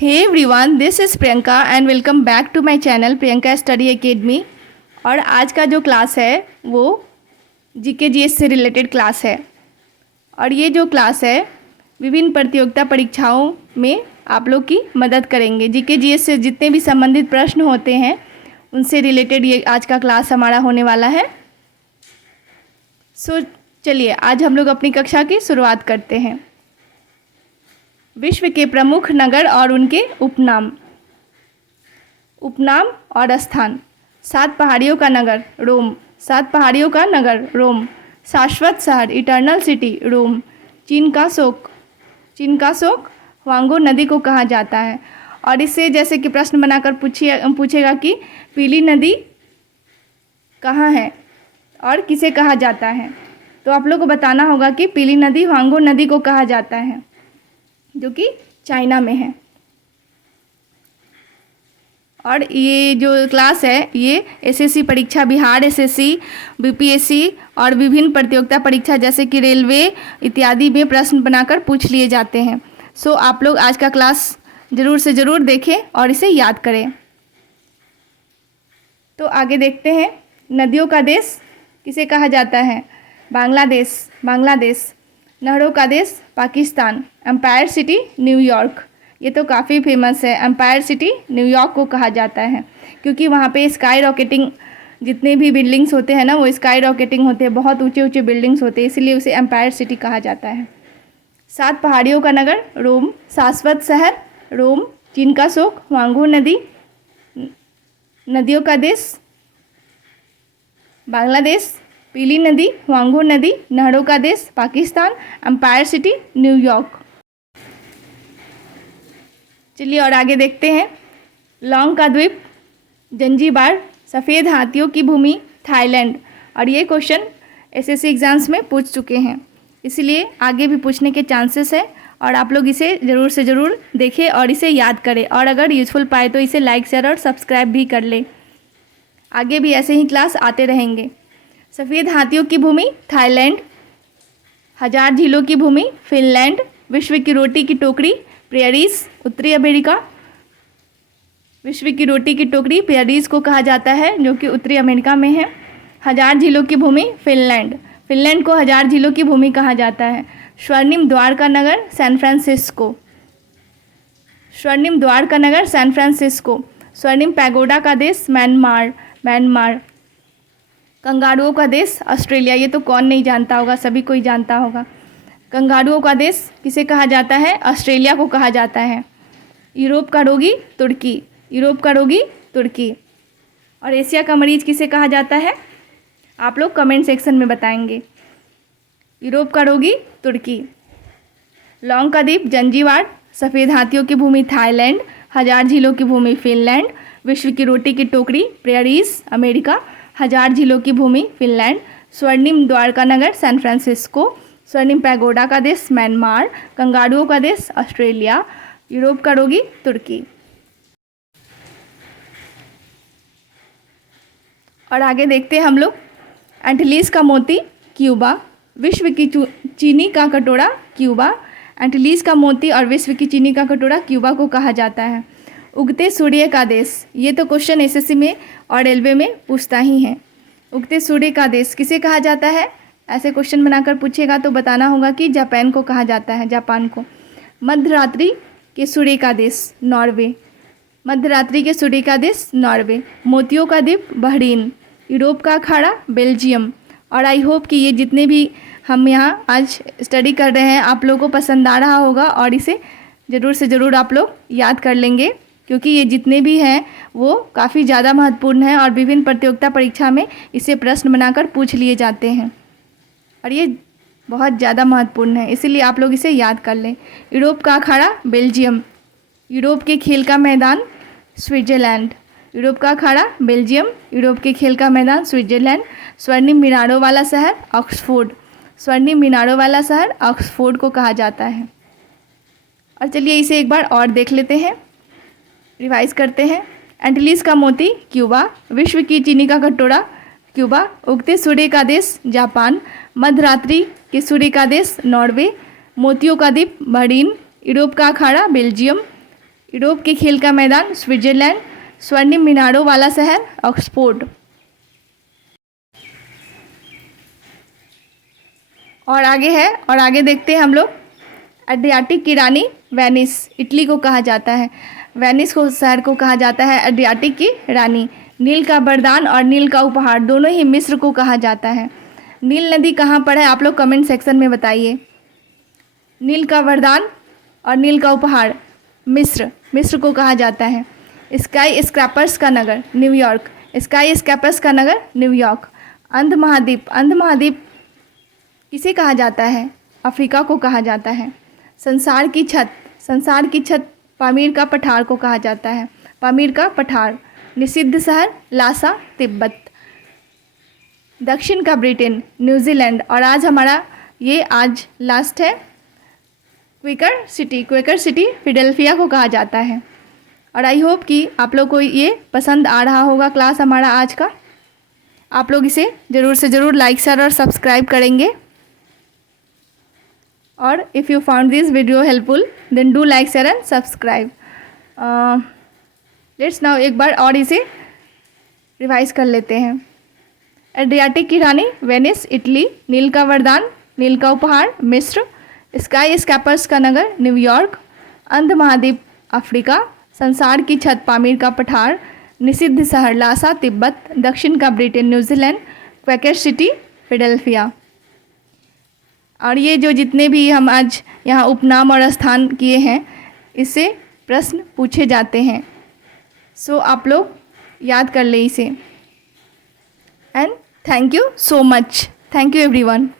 Hey everyone, this is Priyanka and welcome back to my channel Priyanka study academy. और आज का जो क्लास है वो जीके जीएस से रिलेटेड क्लास है। और ये जो क्लास है विभिन्न प्रतियोगिता परीक्षाओं में आप लोग की मदद करेंगे। जीके जीएस से जितने भी संबंधित प्रश्न होते हैं उनसे रिलेटेड ये आज का क्लास हमारा होने वाला है। सो चलिए आज हम लोग अपनी कक्षा की शुरुआत करते हैं। विश्व के प्रमुख नगर और उनके उपनाम। उपनाम और स्थान। 7 पहाड़ियों का नगर रोम। 7 पहाड़ियों का नगर रोम। शाश्वत शहर इटर्नल सिटी रोम। चीन का शोक ह्वांगो नदी को कहा जाता है। और इससे जैसे कि प्रश्न बनाकर पूछेगा कि पीली नदी कहाँ है और किसे कहा जाता है, तो आप लोग को बताना होगा कि पीली नदी ह्वांगो नदी को कहा जाता है जो कि चाइना में है। और ये जो क्लास है ये एसएससी परीक्षा, बिहार एसएससी, बीपीएससी और विभिन्न प्रतियोगिता परीक्षा जैसे कि रेलवे इत्यादि में प्रश्न बनाकर पूछ लिए जाते हैं। सो आप लोग आज का क्लास ज़रूर से ज़रूर देखें और इसे याद करें। तो आगे देखते हैं। नदियों का देश किसे कहा जाता है? बांग्लादेश। नहरों का देश पाकिस्तान। Empire city New York. ये तो काफ़ी फेमस है। एम्पायर सिटी न्यूयॉर्क को कहा जाता है क्योंकि वहाँ पे स्काई रॉकेटिंग, जितने भी बिल्डिंग्स होते हैं ना वो स्काई रॉकेटिंग होते हैं, बहुत ऊंचे ऊंचे बिल्डिंग्स होते हैं, इसलिए उसे एम्पायर सिटी कहा जाता है। 7 पहाड़ियों का नगर रोम। शाश्वत शहर रोम। चीन का शोक ह्वांगो नदी। नदियों का देश बांग्लादेश। पीली नदी ह्वांगो नदी। नहरों का देश पाकिस्तान। Empire city New York. चलिए और आगे देखते हैं। लॉन्ग का द्वीप जंजीबार। सफ़ेद हाथियों की भूमि थाईलैंड। और ये क्वेश्चन एसएससी एग्जाम्स में पूछ चुके हैं, इसलिए आगे भी पूछने के चांसेस है। और आप लोग इसे ज़रूर से ज़रूर देखें और इसे याद करें, और अगर यूज़फुल पाए तो इसे लाइक, शेयर और सब्सक्राइब भी कर लें। आगे भी ऐसे ही क्लास आते रहेंगे। सफ़ेद हाथियों की भूमि थाईलैंड। 1000 झीलों की भूमि फिनलैंड। विश्व की रोटी की टोकरी प्रेयरीज उत्तरी अमेरिका। विश्व की रोटी की टोकरी प्रेयरीज को कहा जाता है जो कि उत्तरी अमेरिका में है। 1000 झीलों की भूमि फिनलैंड। फिनलैंड को 1000 झीलों की भूमि कहा जाता है। स्वर्णिम द्वार का नगर सैन फ्रांसिस्को। स्वर्णिम द्वार का नगर सैन फ्रांसिस्को। स्वर्णिम पैगोडा का देश म्यांमार। कंगारुओं का देश ऑस्ट्रेलिया। ये तो कौन नहीं जानता होगा, सभी कोई जानता होगा। कंगारुओं का देश किसे कहा जाता है? ऑस्ट्रेलिया को कहा जाता है। यूरोप का रोगी तुर्की। और एशिया का मरीज किसे कहा जाता है? आप लोग कमेंट सेक्शन में बताएंगे। यूरोप का रोगी तुर्की। लॉन्ग का द्वीप जंजीबार। सफ़ेद हाथियों की भूमि थाईलैंड। 1000 झीलों की भूमि फिनलैंड। विश्व की रोटी की टोकरी प्रेयरीज अमेरिका। 1000 झीलों की भूमि फिनलैंड। स्वर्णिम द्वार का नगर सैन फ्रांसिस्को। स्वर्णिम पैगोडा का देश म्यांमार। कंगारुओं का देश ऑस्ट्रेलिया। यूरोप का रोगी तुर्की। और आगे देखते हैं हम लोग। एंटीलीज का मोती क्यूबा। विश्व की चीनी का कटोरा क्यूबा। एंटीलीज का मोती और विश्व की चीनी का कटोरा क्यूबा को कहा जाता है। उगते सूर्य का देश, ये तो क्वेश्चन एसएससी में और रेलवे में पूछता ही है। उगते सूर्य का देश किसे कहा जाता है? ऐसे क्वेश्चन बनाकर पूछेगा तो बताना होगा कि जापान को कहा जाता है, जापान को। मध्यरात्रि के सूर्य का देश नॉर्वे। मध्यरात्रि के सूर्य का देश नॉर्वे। मोतियों का द्वीप बहरीन। यूरोप का अखाड़ा बेल्जियम। और आई होप कि ये जितने भी हम यहाँ आज स्टडी कर रहे हैं आप लोगों को पसंद आ रहा होगा और इसे ज़रूर से ज़रूर आप लोग याद कर लेंगे, क्योंकि ये जितने भी हैं वो काफ़ी ज़्यादा महत्वपूर्ण है और विभिन्न प्रतियोगिता परीक्षा में इसे प्रश्न बनाकर पूछ लिए जाते हैं और ये बहुत ज़्यादा महत्वपूर्ण है, इसीलिए आप लोग इसे याद कर लें। यूरोप का अखाड़ा बेल्जियम। यूरोप के खेल का मैदान स्विट्ज़रलैंड। यूरोप का अखाड़ा बेल्जियम। यूरोप के खेल का मैदान स्विट्ज़रलैंड। स्वर्णिम मीनारों वाला शहर ऑक्सफोर्ड। स्वर्णिम मीनारों वाला शहर ऑक्सफोर्ड को कहा जाता है। और चलिए इसे एक बार और देख लेते हैं, रिवाइज करते हैं। एंटीलीज का मोती क्यूबा। विश्व की चीनी का कटोरा क्यूबा। उगते सूर्य का देश जापान। मध्यरात्रि के सूर्य का देश नॉर्वे। मोतियों का द्वीप बहरीन। यूरोप का अखाड़ा बेल्जियम। यूरोप के खेल का मैदान स्विट्जरलैंड। स्वर्णिम मीनारों वाला शहर ऑक्सफोर्ड। और आगे देखते हैं हम लोग। एड्रियाटिक की रानी वेनिस इटली को कहा जाता है। वेनिस को शहर को कहा जाता है एड्रियाटिक की रानी। नील का वरदान और नील का उपहार दोनों ही मिस्र को कहा जाता है। नील नदी कहाँ पर है, आप लोग कमेंट सेक्शन में बताइए। नील का वरदान और नील का उपहार मिस्र को कहा जाता है। स्काई स्क्रैपर्स का नगर न्यूयॉर्क। स्काई स्क्रैपर्स का नगर न्यूयॉर्क। अंध महाद्वीप किसे कहा जाता है, अफ्रीका को कहा जाता है। संसार की छत पामीर का पठार को कहा जाता है। पामीर का पठार। निषिद्ध शहर लासा तिब्बत। दक्षिण का ब्रिटेन न्यूजीलैंड। और आज लास्ट है क्वेकर सिटी फिडेल्फिया को कहा जाता है। और आई होप कि आप लोग को ये पसंद आ रहा होगा क्लास हमारा आज का। आप लोग इसे ज़रूर से ज़रूर लाइक शेयर और सब्सक्राइब करेंगे। और if you found this video helpful then do like share and subscribe. Let's now एक बार और इसे रिवाइज कर लेते हैं। एड्रियाटिक की रानी वेनिस इटली। नील का वरदान नील का उपहार मिस्र। स्काई स्क्रैपर्स का नगर न्यूयॉर्क। अंध महाद्वीप अफ्रीका। संसार की छत पामीर का पठार। निषिद्ध शहर लासा तिब्बत। दक्षिण का Britain New Zealand. Quaker city Philadelphia. और ये जो जितने भी हम आज यहाँ उपनाम और स्थान किए हैं इससे प्रश्न पूछे जाते हैं। सो आप लोग याद कर ले इसे। And thank you so much. Thank you everyone.